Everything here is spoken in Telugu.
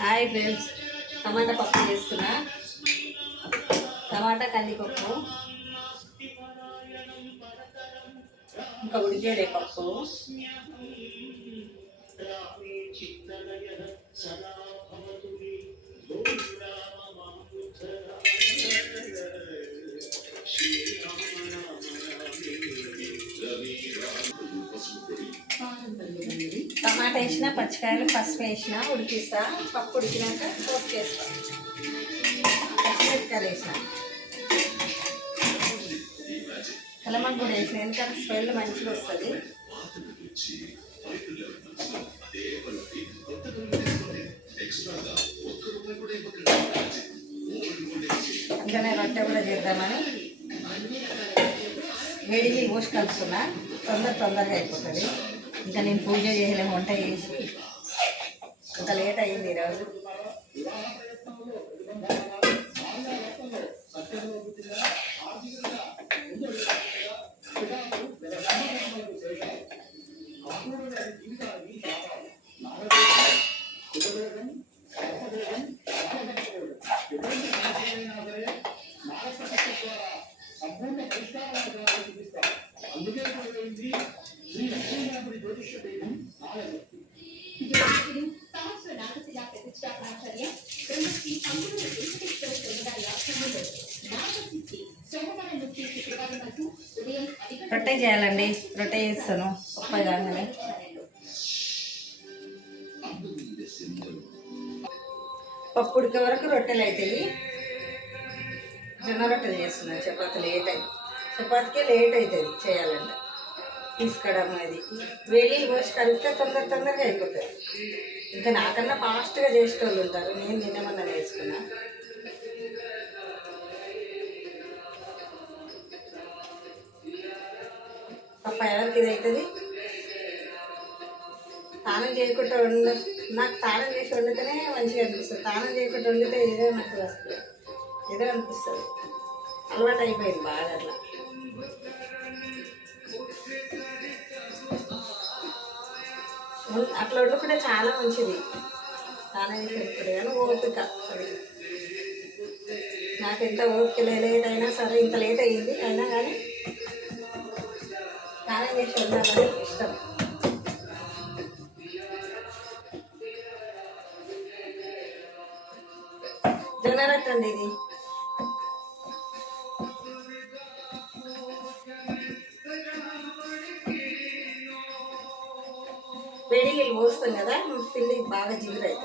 హాయ్ ఫ్రెండ్స్, టమాటా పప్పు చేస్తున్నా. టమాటా కందిపప్పు, ఇంకా ఉడికేదే పప్పు. టమాటా వేసిన, పచ్చికాయలు, పసుపు వేసిన, ఉడికిస్తా. పప్పు ఉడికినాక పోపు వేస్తా. పచ్చిమిరపకాయలు వేసిన, కలమక్ కూడా వేసిన, ఎందుకంటే స్మెల్ మంచిగా వస్తుంది. అందుకనే రొట్టె కూడా చేద్దామని వేడికి పోసి కలుపుకున్నా. తొందరగా అయిపోతుంది. ఇంకా నేను పూజ చేయలేము, వంట చేసి ఇంత లేట్ అయింది ఈరోజు. రొట్టె చేయాలండి, రొట్టె చేస్తాను పప్పు కాగానే. పప్పు ఉడికే వరకు రొట్టెలు అవుతాయి. జొన్న రొట్టెలు చేస్తున్నాను. చపాతీ లేట్ అయింది, చపాతీకే లేట్ అవుతుంది చేయాలంటే. తీసుకోవడం అది వేడి పోసి కలిపితే తొందరగా అయిపోతుంది. ఇంకా నాకన్నా ఫాస్ట్గా చేసేటోళ్ళు ఉంటారు. నేను తినమన్నా వేసుకున్నా. పప్ప ఎవరికి ఇది అవుతుంది. తానం చేయకుండా నాకు తానం చేసి వండితేనే మంచిగా అనిపిస్తుంది. తానం చేయకుండా వండితే ఏదో నాకు వస్తుంది, ఏదో అనిపిస్తుంది. అలవాటు అయిపోయింది బాగా. అట్లా వండుకుంటే చాలా మంచిది. తానం చేసి వండుకుంటే కానీ ఓపిక అది. నాకు ఎంత ఓపిక లేట్ అయినా సరే, ఇంత లేట్ అయ్యింది అయినా కానీ తానం చేసి వండాలని ఇష్టం. జొన్న రొట్టె అండి ఇది. వేడి నీళ్ళు పోస్తాం కదా, పిండి బాగా జిగురు అవుతుంది.